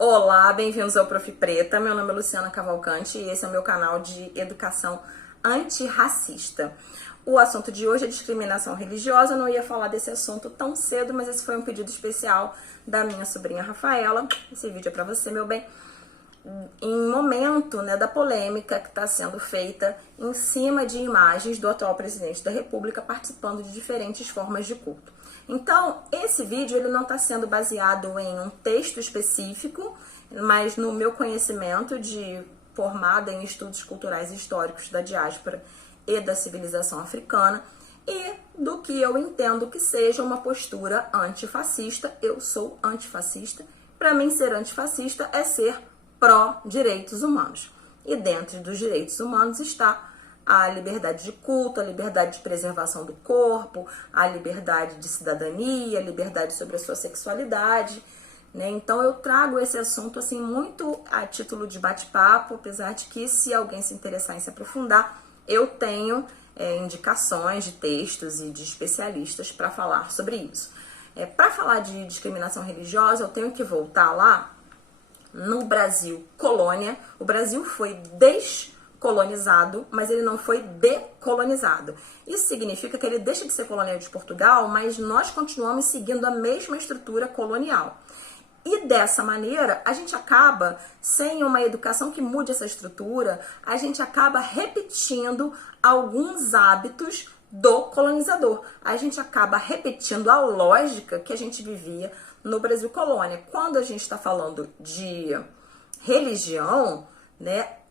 Olá, bem-vindos ao Prof. Preta. Meu nome é Luciana Cavalcante e esse é o meu canal de educação antirracista. O assunto de hoje é discriminação religiosa. Eu não ia falar desse assunto tão cedo, mas esse foi um pedido especial da minha sobrinha Rafaela. Esse vídeo é pra você, meu bem. Em momento, da polêmica que está sendo feita em cima de imagens do atual presidente da República participando de diferentes formas de culto. Então, esse vídeo ele não está sendo baseado em um texto específico, mas no meu conhecimento de formada em estudos culturais e históricos da diáspora e da civilização africana e do que eu entendo que seja uma postura antifascista. Eu sou antifascista. Para mim, ser antifascista é ser pró-direitos humanos. E dentro dos direitos humanos está a liberdade de culto, a liberdade de preservação do corpo, a liberdade de cidadania, a liberdade sobre a sua sexualidade, né? Então eu trago esse assunto assim muito a título de bate-papo, apesar de que se alguém se interessar em se aprofundar, eu tenho indicações de textos e de especialistas para falar sobre isso. Para falar de discriminação religiosa, eu tenho que voltar lá no Brasil colônia. O Brasil foi descolonizado, mas ele não foi decolonizado. Isso significa que ele deixa de ser colônia de Portugal, mas nós continuamos seguindo a mesma estrutura colonial. E dessa maneira, a gente acaba, sem uma educação que mude essa estrutura, a gente acaba repetindo alguns hábitos do colonizador. A gente acaba repetindo a lógica que a gente vivia no Brasil colônia. Quando a gente está falando de religião,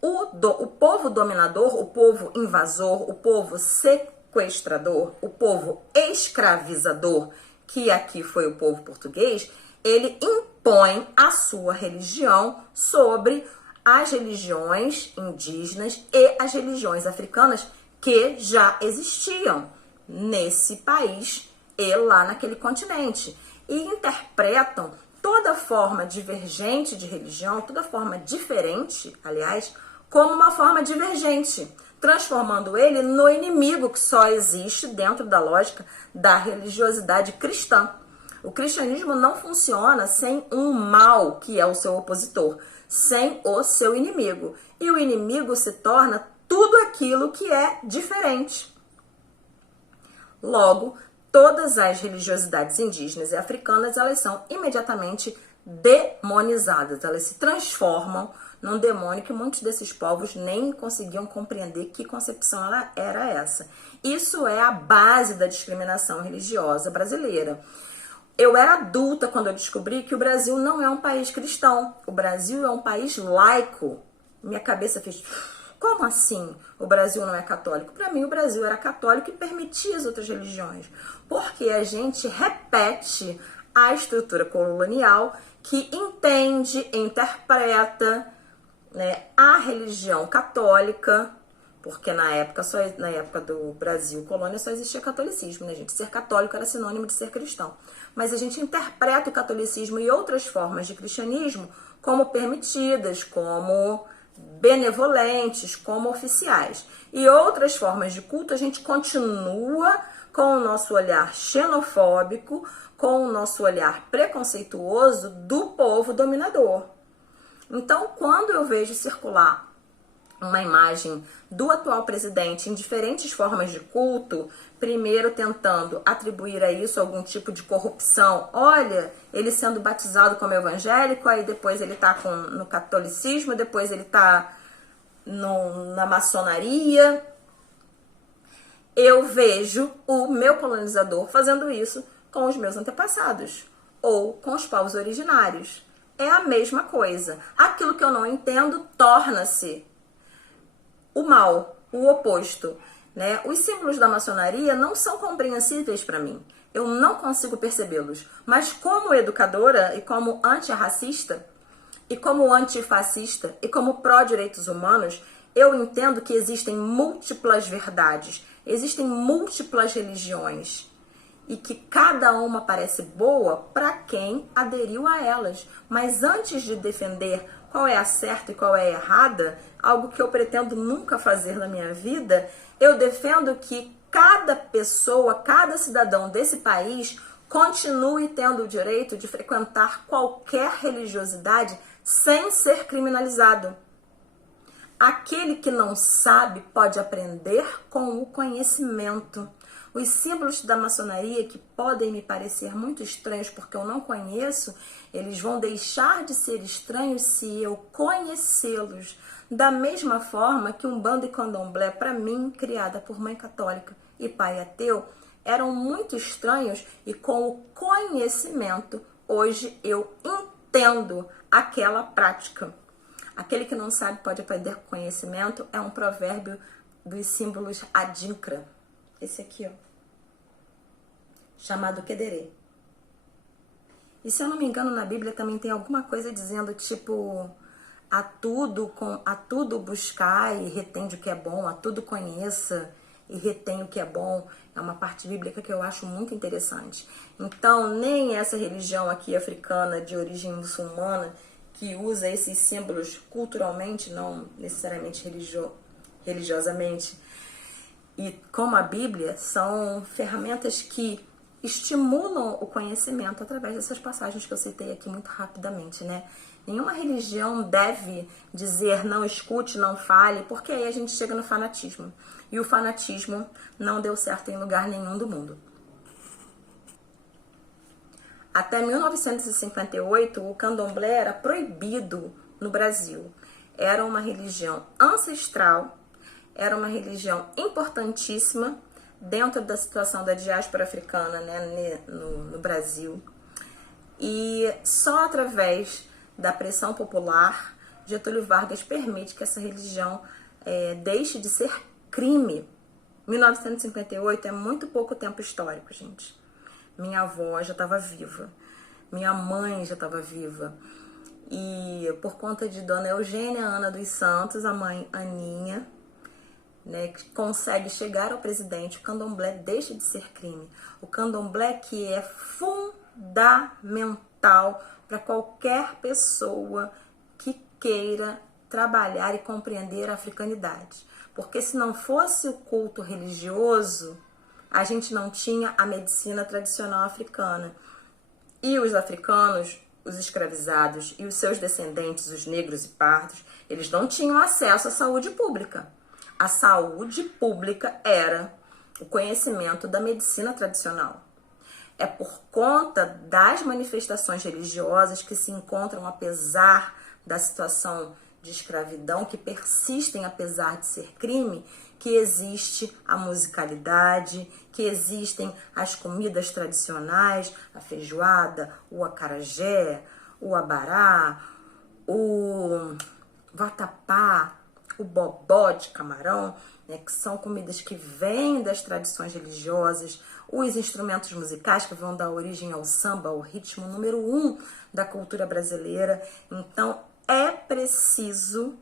o povo dominador, o povo invasor, o povo sequestrador, o povo escravizador, que aqui foi o povo português, ele impõe a sua religião sobre as religiões indígenas e as religiões africanas que já existiam nesse país e lá naquele continente. E interpretam toda forma divergente de religião, toda forma diferente, aliás, como uma forma divergente, transformando ele no inimigo que só existe dentro da lógica da religiosidade cristã. O cristianismo não funciona sem um mal, que é o seu opositor, sem o seu inimigo. E o inimigo se torna tudo aquilo que é diferente. Logo, todas as religiosidades indígenas e africanas, elas são imediatamente demonizadas. Elas se transformam num demônio que muitos desses povos nem conseguiam compreender que concepção era essa. Isso é a base da discriminação religiosa brasileira. Eu era adulta quando eu descobri que o Brasil não é um país cristão. O Brasil é um país laico. Minha cabeça fez... Como assim o Brasil não é católico? Para mim, o Brasil era católico e permitia as outras religiões. Porque a gente repete a estrutura colonial que entende, interpreta, a religião católica, porque na época do Brasil colônia só existia catolicismo, gente? Ser católico era sinônimo de ser cristão. Mas a gente interpreta o catolicismo e outras formas de cristianismo como permitidas, como benevolentes, como oficiais. E outras formas de culto a gente continua com o nosso olhar xenofóbico, com o nosso olhar preconceituoso do povo dominador. Então, quando eu vejo circular uma imagem do atual presidente em diferentes formas de culto, primeiro tentando atribuir a isso algum tipo de corrupção, olha, ele sendo batizado como evangélico, aí depois ele tá no catolicismo, depois ele tá na maçonaria. Eu vejo o meu colonizador fazendo isso com os meus antepassados ou com os povos originários. É a mesma coisa. Aquilo que eu não entendo torna-se o mal, o oposto, Os símbolos da maçonaria não são compreensíveis para mim. Eu não consigo percebê-los. Mas como educadora e como antirracista, e como antifascista, e como pró-direitos humanos, eu entendo que existem múltiplas verdades, existem múltiplas religiões, e que cada uma parece boa para quem aderiu a elas. Mas antes de defender qual é a certa e qual é a errada, algo que eu pretendo nunca fazer na minha vida, eu defendo que cada pessoa, cada cidadão desse país continue tendo o direito de frequentar qualquer religiosidade sem ser criminalizado. Aquele que não sabe pode aprender com o conhecimento. Os símbolos da maçonaria, que podem me parecer muito estranhos porque eu não conheço, eles vão deixar de ser estranhos se eu conhecê-los. Da mesma forma que Umbanda e Candomblé, para mim, criada por mãe católica e pai ateu, eram muito estranhos e com o conhecimento, hoje eu entendo aquela prática. Aquele que não sabe pode aprender com conhecimento é um provérbio dos símbolos Adinkra. Esse aqui, ó. Chamado Kederê. E se eu não me engano, na Bíblia também tem alguma coisa dizendo, tipo, a tudo buscar e retende o que é bom, a tudo conheça e retém o que é bom. É uma parte bíblica que eu acho muito interessante. Então, nem essa religião aqui africana de origem muçulmana, que usa esses símbolos culturalmente, não necessariamente religiosamente, e como a Bíblia, são ferramentas que estimulam o conhecimento através dessas passagens que eu citei aqui muito rapidamente, né? Nenhuma religião deve dizer não escute, não fale, porque aí a gente chega no fanatismo. E o fanatismo não deu certo em lugar nenhum do mundo. Até 1958, o candomblé era proibido no Brasil. Era uma religião ancestral, era uma religião importantíssima dentro da situação da diáspora africana, né, no Brasil. E só através da pressão popular, Getúlio Vargas permite que essa religião deixe de ser crime. 1958 é muito pouco tempo histórico, gente. Minha avó já estava viva, minha mãe já estava viva. E por conta de Dona Eugênia Ana dos Santos, a mãe Aninha, né, que consegue chegar ao presidente, o candomblé deixa de ser crime. O candomblé que é fundamental para qualquer pessoa que queira trabalhar e compreender a africanidade. Porque se não fosse o culto religioso, a gente não tinha a medicina tradicional africana. E os africanos, os escravizados e os seus descendentes, os negros e pardos, eles não tinham acesso à saúde pública. A saúde pública era o conhecimento da medicina tradicional. É por conta das manifestações religiosas que se encontram apesar da situação de escravidão, que persistem apesar de ser crime, que existe a musicalidade, que existem as comidas tradicionais, a feijoada, o acarajé, o abará, o vatapá, o bobó de camarão, né, que são comidas que vêm das tradições religiosas, os instrumentos musicais que vão dar origem ao samba, o ritmo número 1 da cultura brasileira. Então, é preciso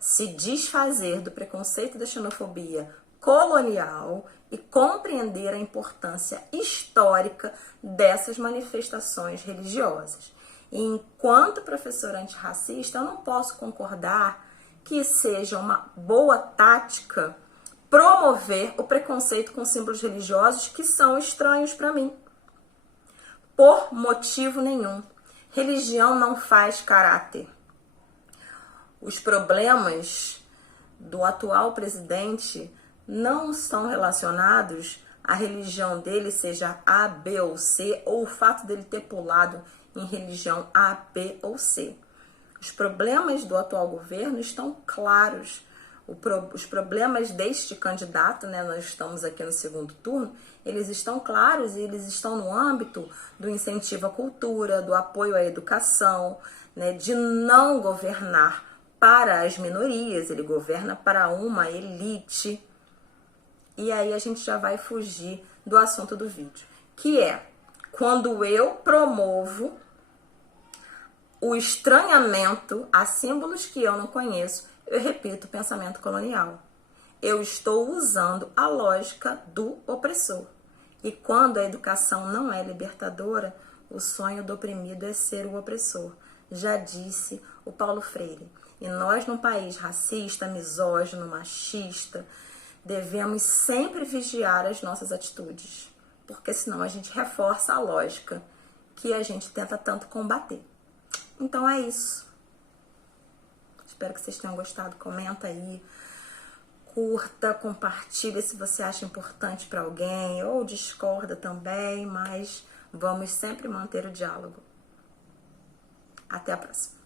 se desfazer do preconceito da xenofobia colonial e compreender a importância histórica dessas manifestações religiosas. E enquanto professora antirracista, eu não posso concordar que seja uma boa tática promover o preconceito com símbolos religiosos que são estranhos para mim. Por motivo nenhum. Religião não faz caráter. Os problemas do atual presidente não estão relacionados à religião dele, seja A, B ou C, ou o fato dele ter pulado em religião A, B ou C. Os problemas do atual governo estão claros. Os problemas deste candidato, né, nós estamos aqui no segundo turno, eles estão claros e eles estão no âmbito do incentivo à cultura, do apoio à educação, né, de não governar para as minorias, ele governa para uma elite. E aí a gente já vai fugir do assunto do vídeo, que é quando eu promovo o estranhamento a símbolos que eu não conheço, eu repito o pensamento colonial. Eu estou usando a lógica do opressor. E quando a educação não é libertadora, o sonho do oprimido é ser o opressor. Já disse o Paulo Freire. E nós, num país racista, misógino, machista, devemos sempre vigiar as nossas atitudes. Porque senão a gente reforça a lógica que a gente tenta tanto combater. Então é isso. Espero que vocês tenham gostado. Comenta aí, curta, compartilha se você acha importante para alguém ou discorda também, mas vamos sempre manter o diálogo. Até a próxima.